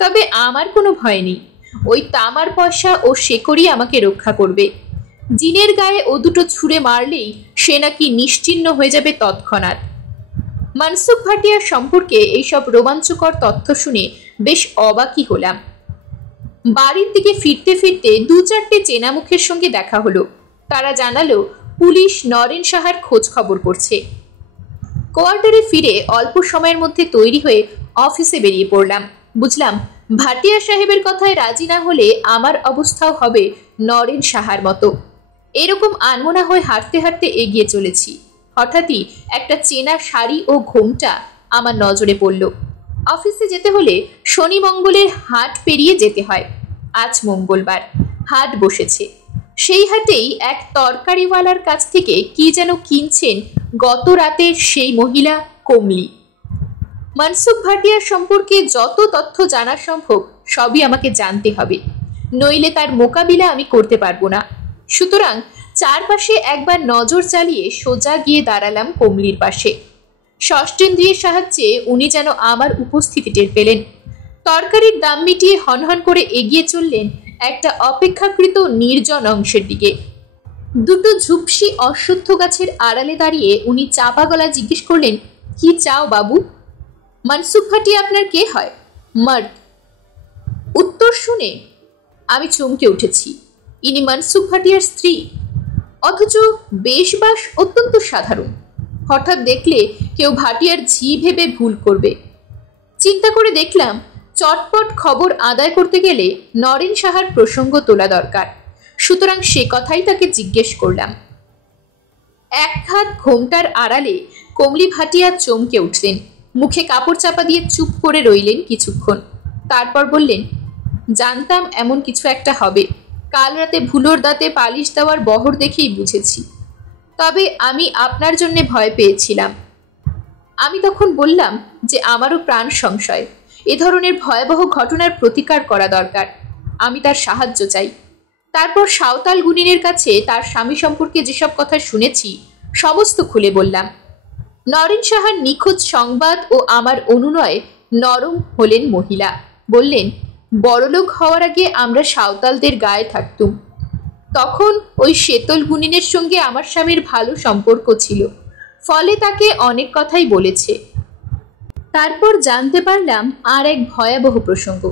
তবে আমার কোনো ভয় নেই। ওই তামার পয়সা ও শেকড়ই আমাকে রক্ষা করবে। জিনের গায়ে ও দুটো ছুঁড়ে মারলেই সে নাকি নিশ্চিহ্ন হয়ে যাবে তৎক্ষণাৎ। মনসুখ ভাটিয়া সম্পর্কে এইসব রোমাঞ্চকর তথ্য শুনে বেশ অবাকই হলাম। বাড়ির দিকে ফিরতে ফিরতে দু চারটে চেনা মুখের সঙ্গে দেখা হলো। তারা জানালো পুলিশ নরেন সাহার খোঁজ খবর করছে। কোয়ার্টারে ফিরে অল্প সময়ের মধ্যে তৈরি হয়ে অফিসে বেরিয়ে পড়লাম। বুঝলাম ভাটিয়া সাহেবের কথায় রাজি না হলে আমার অবস্থাও হবে নরেন সাহার মতো। এরকম আনমনা হয়ে হাঁটতে হাঁটতে এগিয়ে চলেছি। হঠাৎই একটা চেনা শাড়ি ও ঘোমটা আমার নজরে পড়ল। অফিসে যেতে হলে শনি মঙ্গলের হাট পেরিয়ে যেতে হয়। আজ মঙ্গলবার, হাট বসেছে। সেই হাটেই এক তরকারিওয়ালার কাছ থেকে কি যেন কিনছেন গত রাতের সেই মহিলা কমলি। মনসুখ ভাটিয়ার সম্পর্কে যত তথ্য জানা সম্ভব সবই আমাকে জানতে হবে, নইলে তার মোকাবিলা আমি করতে পারবো না। সুতরাং চারপাশে একবার নজর চালিয়ে সোজা গিয়ে দাঁড়ালাম কমলির পাশে। ষষ্ঠেন্দ্রিয়ের সাহায্যে উনি যেন আমার উপস্থিতি টের পেলেন। তরকারির দাম মিটিয়ে হনহন করে এগিয়ে চললেন একটা অপেক্ষাকৃত নির্জন অংশের দিকে। দুটো ঝুপসি অশ্বত্থ গাছের আড়ালে দাঁড়িয়ে উনি চাপা গলা জিজ্ঞেস করলেন, কি চাও বাবু? মনসুখ ভাটিয়া আপনার কে হয়? মর্দ। উত্তর শুনে আমি চমকে উঠেছি। ইনি মনসুখ ভাটিয়ার স্ত্রী, অথচ বেশবাস অত্যন্ত সাধারণ। হঠাৎ দেখলে কেউ ভাটিয়ার ঝি ভেবে ভুল করবে। চিন্তা করে দেখলাম চটপট খবর আদায় করতে গেলে নরেন সাহার প্রসঙ্গ তোলা দরকার, সুতরাং সে কথাই তাকে জিজ্ঞেস করলাম। এক হাত ঘোমটার আড়ালে কমলি ভাটিয়া চমকে উঠলেন, মুখে কাপড় চাপা দিয়ে চুপ করে রইলেন কিছুক্ষণ। তারপর বললেন, জানতাম এমন কিছু একটা হবে। কাল রাতে ভুলোর দাঁতে পালিশ দেওয়ার বহর দেখেই বুঝেছি। তবে আমি আপনার জন্যে ভয় পেয়েছিলাম। আমি তখন বললাম যে আমারও প্রাণ সংশয়, এ ধরনের ভয়াবহ ঘটনার প্রতিকার করা দরকার, আমি তার সাহায্য চাই। তারপর সাঁওতাল গুনিনের কাছে তার স্বামী সম্পর্কে যেসব কথা শুনেছি সমস্ত খুলে বললাম। নরেন সাহার নিখোঁজ সংবাদ ও আমার অনুনয়ে নরম হলেন মহিলা। বললেন, বড়লোক হওয়ার আগে আমরা সাঁওতালদের গায়ে থাকতুম। তখন ওই শেতল গুনিনের সঙ্গে আমার স্বামীর ভালো সম্পর্ক ছিল, ফলে তাকে অনেক কথাই বলেছে। তারপর জানতে পারলাম আর এক ভয়াবহ প্রসঙ্গ।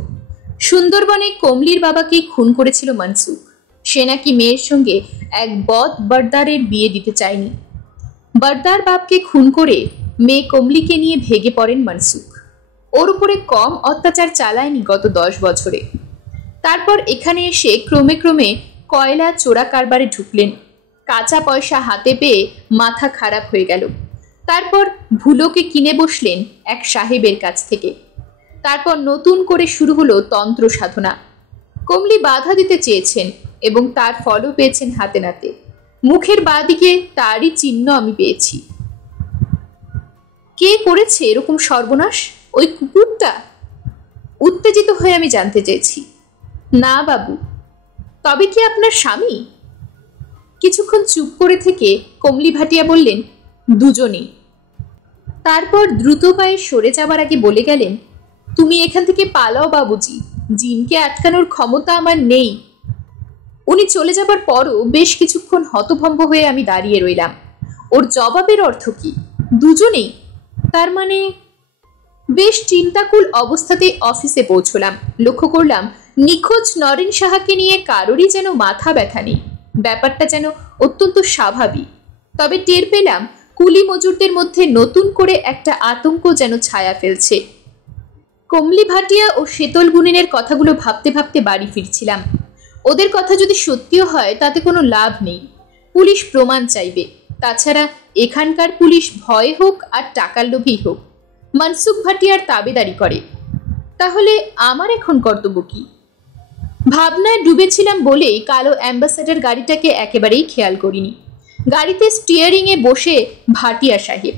সুন্দরবনে কমলির বাবাকে খুন করেছিল মনসুখ। সে নাকি মেয়ের সঙ্গে এক বদ বর্দারের বিয়ে দিতে চায়নি। বর্দার বাপকে খুন করে মেয়ে কমলিকে নিয়ে ভেগে পড়েন মনসুখ। ওর উপরে কম অত্যাচার চালায়নি গত 10 বছরে। তারপর এখানে এসে ক্রমে ক্রমে কয়লা চোরা কারবারে ঢুকলেন। কাঁচা পয়সা হাতে পেয়ে মাথা খারাপ হয়ে গেল। তারপর ভুলোকে কিনে বসলেন এক সাহেবের কাছ থেকে। তারপর নতুন করে শুরু হলো তন্ত্র সাধনা। কমলি বাধা দিতে চেয়েছেন এবং তার ফলও পেয়েছেন হাতে নাতে। মুখের বাঁদিকে তারই চিহ্ন আমি পেয়েছি। কে করেছে এরকম সর্বনাশ? ওই কুকুরটা? উত্তেজিত হয়ে আমি জানতে চেয়েছি। না বাবু। তবে কি আপনার স্বামী? কিছুক্ষণ চুপ করে থেকে কমলি ভাটিয়া বললেন, দুজনেই। তারপর দ্রুত পায়ে সরে যাবার আগে বলে গেলেন, তুমি এখান থেকে পালাও বাবুজি, জিনকে আটকানোর ক্ষমতা আমার নেই। উনি চলে যাবার পরও বেশ কিছুক্ষণ হতভম্ব হয়ে আমি দাঁড়িয়ে রইলাম। ওর জবাবের অর্থ কি? দুজনেই? তার মানে? বেশ চিন্তাকুল অবস্থাতে অফিসে পৌঁছলাম। লক্ষ্য করলাম নিখোঁজ নরেন সাহাকে নিয়ে কারোরই যেন মাথা ব্যথা নেই। ব্যাপারটা যেন অত্যন্ত স্বাভাবিক। তবে টের পেলাম কুলি মজুরদের মধ্যে নতুন করে একটা আতঙ্ক যেন ছায়া ফেলছে। কমলি ভাটিয়া ও শেতল গুনিনের কথাগুলো ভাবতে ভাবতে বাড়ি ফিরছিলাম। ওদের কথা যদি সত্যিও হয় তাতে কোনো লাভ নেই। পুলিশ প্রমাণ চাইবে। তাছাড়া এখানকার পুলিশ ভয় হোক আর টাকার লোভী হোক মনসুখ ভাটিয়ার তাবেদারি করে। তাহলে আমার এখন কর্তব্য কি? ভাবনায় ডুবেছিলাম বলেই কালো অ্যাম্বাসেডর গাড়িটাকে একেবারেই খেয়াল করিনি। গাড়িতে স্টিয়ারিংয়ে বসে ভাটিয়া সাহেব,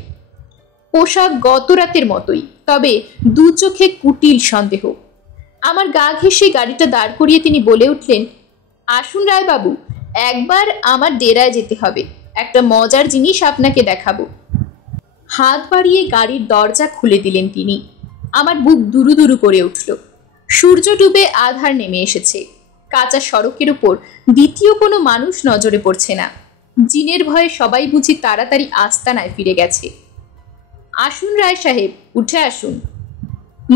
পোশাক গত রাতের মতোই, তবে দু চোখে কুটিল সন্দেহ। আমার গা ঘেঁষে গাড়িটা দাঁড় করিয়ে তিনি বলে উঠলেন, আসুন রায়বাবু, একবার আমার ডেরায় যেতে হবে, একটা মজার জিনিস আপনাকে দেখাবো। হাত বাড়িয়ে গাড়ির দরজা খুলে দিলেন তিনি। আমার বুক দুরু দুরু করে উঠল। সূর্য ডুবে আধার নেমে এসেছে। কাঁচা সড়কের উপর দ্বিতীয় কোনো মানুষ নজরে পড়ছে না। জিনের ভয়ে সবাই বুঝি তাড়াতাড়ি আস্তানায় ফিরে গেছে। আসুন রায় সাহেব, উঠে আসুন।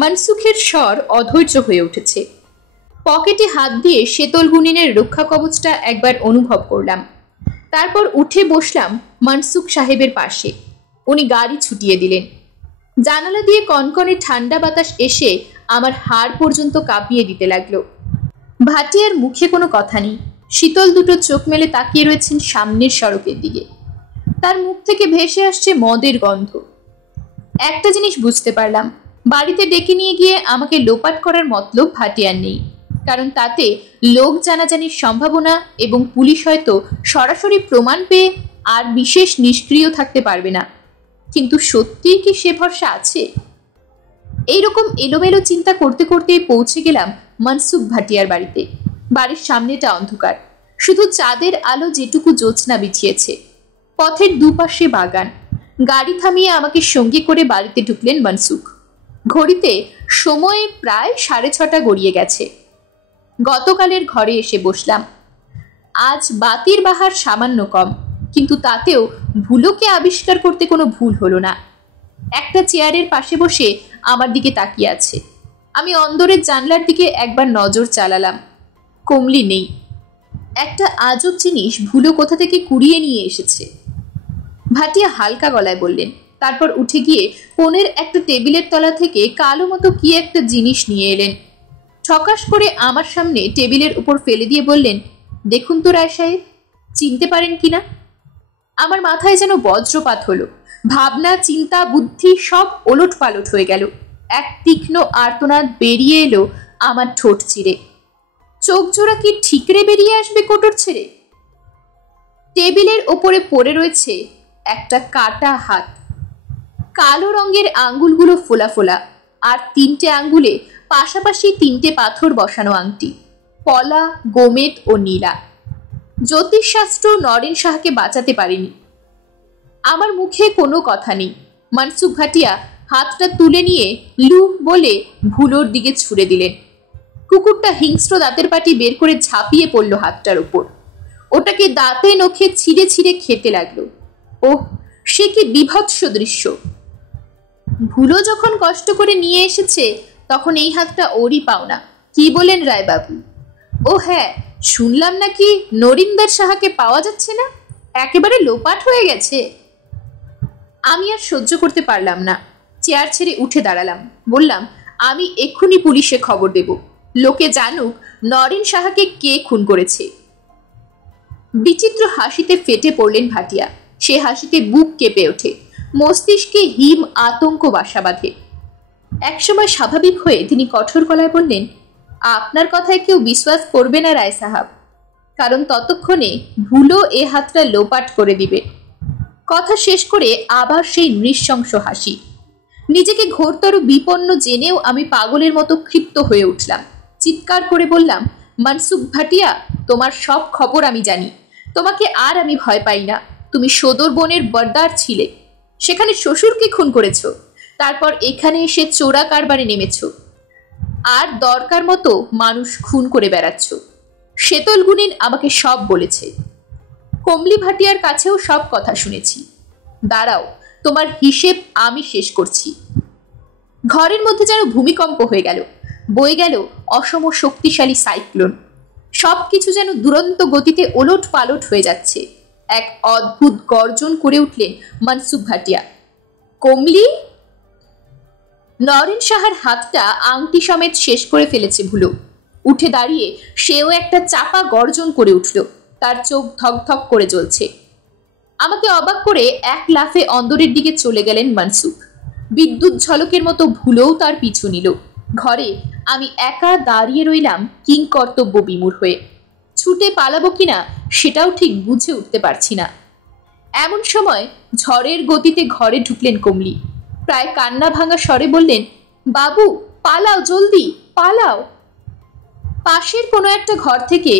মনসুখের স্বর অধৈর্য হয়ে উঠেছে। পকেটে হাত দিয়ে শেতল গুনিনের রক্ষা কবচটা একবার অনুভব করলাম। তারপর উঠে বসলাম মনসুখ সাহেবের পাশে। উনি গাড়ি ছুটিয়ে দিলেন। জানালা দিয়ে কনকনে ঠান্ডা বাতাস এসে আমার হাড় পর্যন্ত কাঁপিয়ে দিতে লাগলো। ভাটিয়ার মুখে কোনো কথা নেই। শীতল দুটো চোখ মেলে তাকিয়ে রয়েছেন সামনের সড়কের দিকে। তার মুখ থেকে ভেসে আসছে মদের গন্ধ। একটা জিনিস বুঝতে পারলাম, বাড়িতে ডেকে নিয়ে গিয়ে আমাকে লোপাট করার মতলব ভাটিয়ার নেই। কারণ তাতে লোক জানাজানির সম্ভাবনা এবং পুলিশ হয়তো সরাসরি প্রমাণ পেয়ে আর বিশেষ নিষ্ক্রিয় থাকতে পারবে না। কিন্তু সত্যিই কি সে ভরসা আছে? এইরকম এলোমেলো চিন্তা করতে করতে পৌঁছে গেলাম মনসুখ ভাটিয়ার বাড়িতে। বাড়ির সামনেটা অন্ধকার, শুধু চাঁদের আলো যেটুকু জ্যোৎস্না বিছিয়েছে। পথের দুপাশে বাগান। গাড়ি থামিয়ে আমাকে সঙ্গী করে বাড়িতে ঢুকলেন মনসুখ। ঘড়িতে সময় প্রায় 6:30 গড়িয়ে গেছে। গতকালের ঘরে এসে বসলাম। আজ বাতির বাহার সামান্য কম, কিন্তু তাতেও ভুলোকে আবিষ্কার করতে কোনো ভুল হলো না। একটা চেয়ারের পাশে বসে আমার দিকে তাকিয়ে আছে। আমি অন্দরের জানলার দিকে একবার নজর চালালাম। কমলি নেই। একটা আজব জিনিস ভুলো কোথা থেকে কুড়িয়ে নিয়ে এসেছে। ভাটিয়া হালকা গলায় বললেন, তারপর উঠে গিয়ে কোণের একটা টেবিলের তলা থেকে কালো মতো কি একটা জিনিস নিয়ে এলেন। ঠকাস করে আমার সামনে টেবিলের উপর ফেলে দিয়ে বললেন, দেখুন তো রায় সাহেব, চিনতে পারেন কিনা। আমার মাথায় যেন বজ্রপাত হলো। ভাবনা, চিন্তা, বুদ্ধি সব ওলট পালট হয়ে গেল। এক তীক্ষ্ণ আর্তনাদ বেরিয়ে এলো আমার ঠোঁট চিরে। চোখ জোড়া কি ঠিকরে বেরিয়ে আসবে কোটর ছেড়ে। টেবিলের ওপরে পড়ে রয়েছে একটা কাটা হাত। কালো রঙের আঙ্গুলগুলো ফোলা ফোলা, আর 3টে আঙ্গুলে পাশাপাশি 3টে পাথর বসানো আংটি, পলা, গোমেদ ও নীলা। জ্যোতিষশাস্ত্র নরেন সাহাকে বাঁচাতে পারেনি। আমার মুখে কোনো কথা নেই। মনসুখ ভাটিয়া হাতটা তুলে নিয়ে লু বলে ভুলোর দিকে ছুড়ে দিলেন। কুকুরটা হিংস্র দাঁতের পাটি বের করে ঝাঁপিয়ে পড়ল হাতটার উপর। ওটাকে দাঁতে নখে ছিঁড়ে ছিঁড়ে খেতে লাগলো। ওহ, সে কি বিভৎস দৃশ্য! ভুলো যখন কষ্ট করে নিয়ে এসেছে, তখন এই হাতটা ওরই পাওনা। কি বলেন রায়বাবু? ও হ্যাঁ, শুনলাম নাকি নরিন্দর সাহাকে পাওয়া যাচ্ছে না, একেবারে লোপাট হয়ে গেছে। আমি আর সহ্য করতে পারলাম না। চেয়ার ছেড়ে উঠে দাঁড়ালাম। বললাম, আমি এক্ষুনি পুলিশে খবর দেব। লোকে জানুক নরেন সাহাকে কে খুন করেছে। বিচিত্র হাসিতে ফেটে পড়লেন ভাটিয়া। সে হাসিতে বুক কেঁপে ওঠে, মস্তিষ্কে হিম আতঙ্ক বাসা বাঁধে। একসময় স্বাভাবিক হয়ে তিনি কঠোর গলায় বললেন, আপনার কথায় কেউ বিশ্বাস করবে না রায় সাহাব, কারণ ততক্ষণে ভুলো এ হাতটা লোপাট করে দিবে। কথা শেষ করে আবার সেই নৃশংস হাসি। নিজেকে ঘোরতর বিপন্ন জেনেও আমি পাগলের মতো ক্ষিপ্ত হয়ে উঠলাম। চিৎকার করে বললাম, মনসুখ ভাটিয়া, তোমার সব খবর আমি জানি। তোমাকে আর আমি ভয় পাই না। তুমি সদর বনের বর্দার ছিলে, সেখানে শ্বশুরকে খুন করেছ, তারপর এখানে এসে চোরা কারবারে নেমেছ, আর দরকার মতো মানুষ খুন করে বেড়াচ্ছ। শেতল গুনিন আমাকে সব বলেছে। কমলি ভাটিয়ার কাছেও সব কথা শুনেছি। দাঁড়াও, তোমার হিসেব আমি শেষ করছি। ঘরের মধ্যে যেন ভূমিকম্প হয়ে গেল। বয়ে গেল অসম শক্তিশালী সাইক্লোন। সবকিছু যেন দুরন্ত গতিতে ওলট পালট হয়ে যাচ্ছে। এক অদ্ভুত গর্জন করে উঠলেন মনসুখ ভাটিয়া। কমলি! নরেন সাহার হাতটা আংটি সমেত শেষ করে ফেলেছে ভুলো। উঠে দাঁড়িয়ে সেও একটা চাপা গর্জন করে উঠল। তার চোখ ধকধক করে জ্বলছে। আমাকে অবাক করে এক লাফে অন্দরের দিকে চলে গেলেন মনসুখ। বিদ্যুৎ ঝলকের মতো ভুলোও তার পিছু নিল। ঘরে আমি একা দাঁড়িয়ে রইলাম কিংকর্তব্য বিমূঢ় হয়ে। ছুটে পালাবো কিনা সেটাও ঠিক বুঝে উঠতে পারছি না। এমন সময় ঝড়ের গতিতে ঘরে ঢুকলেন কমলি। প্রায় কান্না ভাঙা স্বরে বললেন, বাবু পালাও, জলদি পালাও। পাশের কোনো একটা ঘর থেকে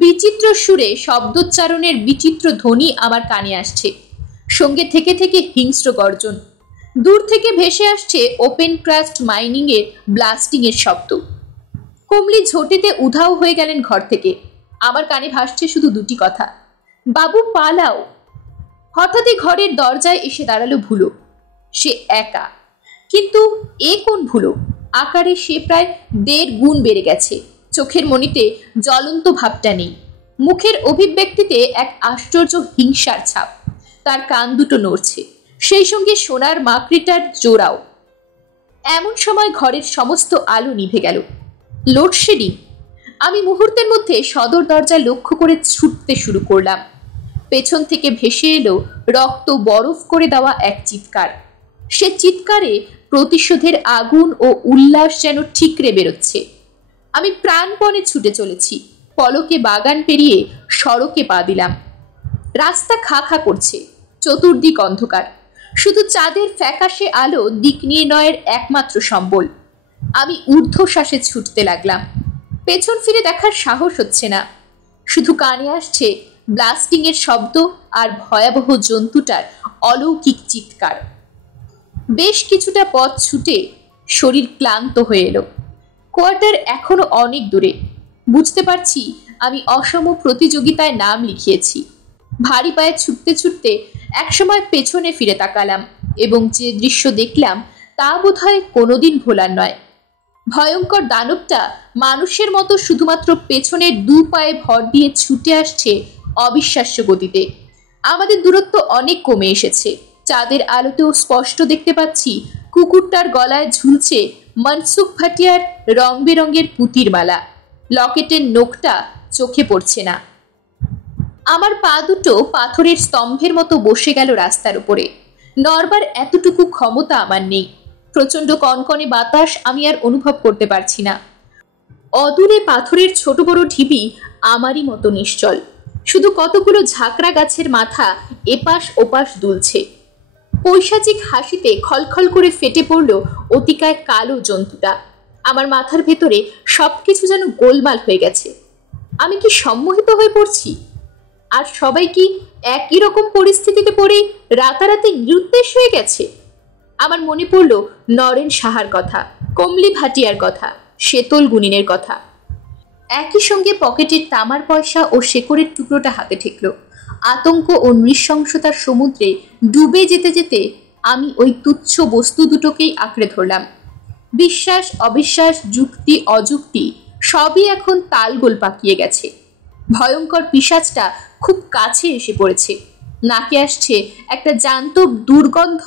বিচিত্র সুরে শব্দোচ্চারণের বিচিত্র ধ্বনি আমার কানে আসছে। সঙ্গে থেকে থেকে হিংস্র গর্জন। দূর থেকে ভেসে আসছে ওপেন ক্রাস্ট মাইনিং এর ব্লাস্টিং এর শব্দ। কমলি ঝোঁটেতে উধাও হয়ে গেলেন ঘর থেকে। আমার কানে ভাসছে শুধু দুটি কথা, বাবু পালাও। হঠাৎই ঘরের দরজায় এসে দাঁড়ালো ভুলো। সে একা, কিন্তু এ কোন ভুলো? আকারে সে প্রায় 1.5 গুণ বেড়ে গেছে। চোখের মনিতে জ্বলন্ত ভাবটা নেই। মুখের অভিব্যক্তিতে এক আশ্চর্য হিংসার ছাপ। তার কান দুটো নড়ছে, সেই সঙ্গে সোনার মাকড়িটার জোড়াও। এমন সময় ঘরের সমস্ত আলো নিভে গেল। লোডশেডিং। আমি মুহূর্তের মধ্যে সদর দরজা লক্ষ্য করে ছুটতে শুরু করলাম। পেছন থেকে ভেসে এলো রক্ত বরফ করে দেওয়া এক চিৎকার। সে চিৎকারে প্রতিশোধের আগুন ও উল্লাস যেন ঠিকরে বেরোচ্ছে। আমি প্রাণপণে ছুটে চলেছি। পলকে বাগান পেরিয়ে সড়কে পা দিলাম। রাস্তা খা খা করছে, চতুর্দিক অন্ধকার। শুধু চাঁদের ফ্যাকাশে আলো দিক নির্ণয়ের একমাত্র সম্বল। আমি ঊর্ধ্বশ্বাসে ছুটতে লাগলাম। পেছন ফিরে দেখার সাহস হচ্ছে না। শুধু কানে আসছে ব্লাস্টিং এর শব্দ আর ভয়াবহ জন্তুটার অলৌকিক চিৎকার। বেশ কিছুটা পথ ছুটে শরীর ক্লান্ত হয়ে এলো। কোয়ার্টার এখনো অনেক দূরে। বুঝতে পারছি আমি অসম প্রতিযোগিতায় নাম লিখিয়েছি। ভারী পায়ে ছুটতে ছুটতে একসময় পেছনে ফিরে তাকালাম এবং যে দৃশ্য দেখলাম তা বোধহয় কোনোদিন ভোলার নয়। ভয়ঙ্কর দানবটা মানুষের মতো শুধুমাত্র পেছনের দু পায়ে ভর দিয়ে ছুটে আসছে অবিশ্বাস্য গতিতে। আমাদের দূরত্ব অনেক কমে এসেছে। চাঁদের আলোতেও স্পষ্ট দেখতে পাচ্ছি কুকুরটার গলায় ঝুলছে মনসুখ ভাটিয়ার রং বেরঙের পুঁতির মালা। লকেটের নোকটা চোখে পড়ছে না। আমার পা দুটো পাথরের স্তম্ভের মতো বসে গেল রাস্তার উপরে। নড়বার এতটুকু ক্ষমতা আমার নেই। প্রচন্ড কনকনে বাতাস আমি আর অনুভব করতে পারছি না। অদূরে পাথরের ছোট বড় ঢিবি আমারই মতো নিশ্চল। শুধু কতগুলো ঝাঁকড়া গাছের মাথা এপাশ ওপাশ দুলছে। পৈশাচিক হাসিতে খলখল করে ফেটে পড়ল অতিকায় কালো জন্তুটা। আমার মাথার ভেতরে সবকিছু যেন গোলমাল হয়ে গেছে। আমি কি সম্মোহিত হয়ে পড়ছি? আর সবাই কি একই রকম পরিস্থিতিতে পড়েই রাতারাতি নিরুদ্দেশ হয়ে গেছে? আমার মনে পড়ল নরেন সাহার কথা, কমলি ভাটিয়ার কথা, শেতল গুনিনের কথা। একই সঙ্গে পকেটের তামার পয়সা ও শেকড়ের টুকরোটা হাতে ঠেকল। আতঙ্ক ও নৃশংসতার সমুদ্রে ডুবে যেতে যেতে আমি ওই তুচ্ছ বস্তু দুটোকেই আঁকড়ে ধরলাম। বিশ্বাস অবিশ্বাস, যুক্তি অযুক্তি সবই এখন তালগোল পাকিয়ে গেছে। ভয়ঙ্কর পিশাচটা খুব কাছে এসে পড়েছে। নাকে আসছে একটা জ্যান্ত দুর্গন্ধ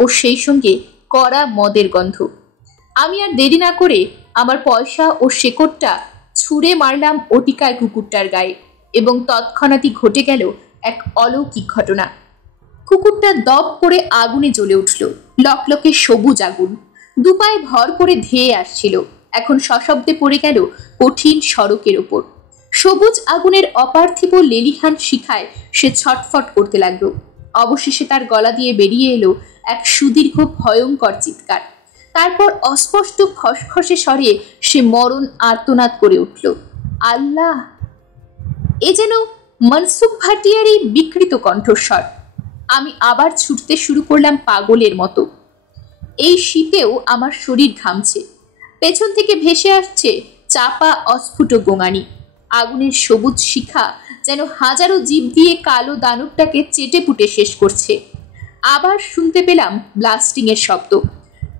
ও সেই সঙ্গে কড়া মদের গন্ধ। আমি আর দেরি না করে আমার পয়সা ও শেকড়টা ছুঁড়ে মারলাম অতিকায় কুকুরটার গায়ে এবং তৎক্ষণাৎই ঘটে গেল এক অলৌকিক ঘটনা। কুকুরটা দপ করে আগুনে জ্বলে উঠল। লকলকে সবুজ আগুন দুপায়ে ভর করে ধেয়ে আসছিল। এখন সশব্দে পড়ে গেল কঠিন সড়কের ওপর। সবুজ আগুনের অপার্থিব লেলিহান শিখায় সে ছটফট করতে লাগলো। অবশেষে তার গলা দিয়ে বেরিয়ে এলো এক সুদীর্ঘ ভয়ঙ্কর চিৎকার। তারপর অস্পষ্ট খসখসে স্বরে সে মরণ আর্তনাদ করে উঠল, আল্লাহ! এ যেন মনসুখ ভাটিয়ারই বিকৃত কণ্ঠস্বর। আমি আবার ছুটতে শুরু করলাম পাগলের মতো। এই শীতেও আমার শরীর ঘামছে। পেছন থেকে ভেসে আসছে চাপা অস্ফুট গোঙানি। আগুনের সবুজ শিখা যেন হাজারো জীব দিয়ে কালো দানবটাকে চেটে পুটে শেষ করছে। আবার শুনতে পেলাম ব্লাস্টিং এর শব্দ।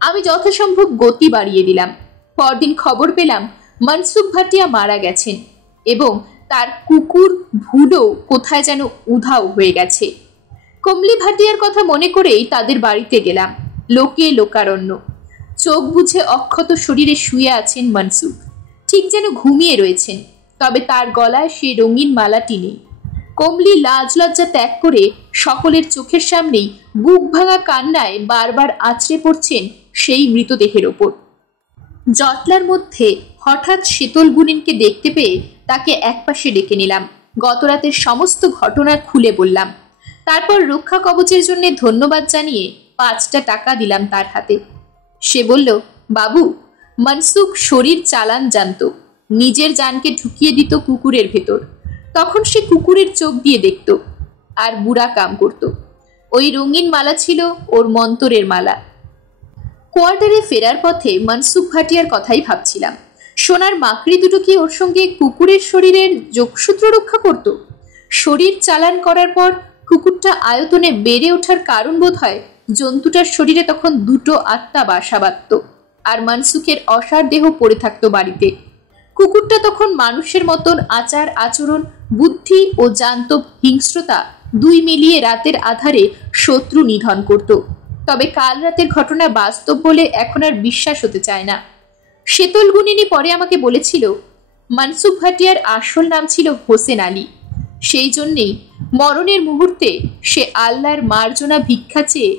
আমি যথাসম্ভব গতি বাড়িয়ে দিলাম। পরদিন খবর পেলাম মনসুখ ভাটিয়া মারা গেছেন এবং তার কুকুর ভুলো কোথায় যেন উধাও হয়ে গেছে। কমলি ভাটিয়ার কথা মনে করেই তাদের বাড়িতে গেলাম। লোকে লোকারণ্য। চোখ বুঝে অক্ষত শরীরে শুয়ে আছেন মনসুখ, ঠিক যেন ঘুমিয়ে রয়েছেন। তবে তার গলায় সেই রঙিন মালাটি নেই। কমলি লাজ লজ্জা ত্যাগ করে সকলের চোখের সামনেই বুক ভাঙা কান্নায় বারবার আছড়ে পড়ছেন সেই মৃতদেহের ওপর। জটলার মধ্যে হঠাৎ শীতল গুনিনকে দেখতে পেয়ে তাকে একপাশে ডেকে নিলাম। গতরাতের সমস্ত ঘটনা খুলে বললাম। তারপর রক্ষা কবচের জন্য ধন্যবাদ জানিয়ে 5টা টাকা দিলাম তার হাতে। সে বলল, বাবু, মনসুখ শরীর চালান জানতো। নিজের জানকে ঢুকিয়ে দিত কুকুরের ভেতর। তখন সে কুকুরের চোখ দিয়ে দেখত আর বুড়া কাম করত। ওই রঙিন মালা ছিল ওর মন্তরের মালা। কোয়ার্টারে ফেরার পথে মনসুখ ভাটিয়ার কথাই ভাবছিলাম। সোনার মাকড়ি দুটো কি ওর সঙ্গে কুকুরের শরীরের যোগসূত্র রক্ষা করত? শরীর চালান করার পর কুকুরটা আয়তনে বেড়ে ওঠার কারণ বোধ হয় জন্তুটার শরীরে তখন দুটো আত্মা বাসা বাঁধত আর মনসুখের অসার দেহ পড়ে থাকতো বাড়িতে। কুকুরটা তখন মানুষের মতন আচার আচরণ, বুদ্ধি ও জান্তব হিংস্রতা দুই মিলিয়ে রাতের আধারে শত্রু নিধন করত। তবে কাল রাতের ঘটনা বাস্তব বলে এখন আর বিশ্বাস হতে চায় না। শেতল গুনিনী পরে আমাকে বলেছিল মনসুখ ভাটিয়ার আসল নাম ছিল হোসেন আলী। সেই জন্যেই মরণের মুহূর্তে সে আল্লাহর মার্জনা ভিক্ষা চেয়ে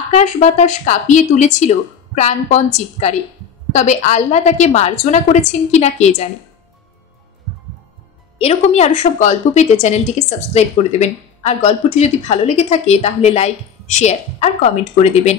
আকাশ বাতাস কাঁপিয়ে তুলেছিল প্রাণপণ চিৎকারে। তবে আল্লাহ তাকে মার্জনা করেছেন কিনা কে জানে। এরকমই আরো সব গল্প পেতে চ্যানেলটিকে সাবস্ক্রাইব করে দেবেন। আর গল্পটি যদি ভালো লেগে থাকে তাহলে লাইক, শেয়ার আর কমেন্ট করে দেবেন।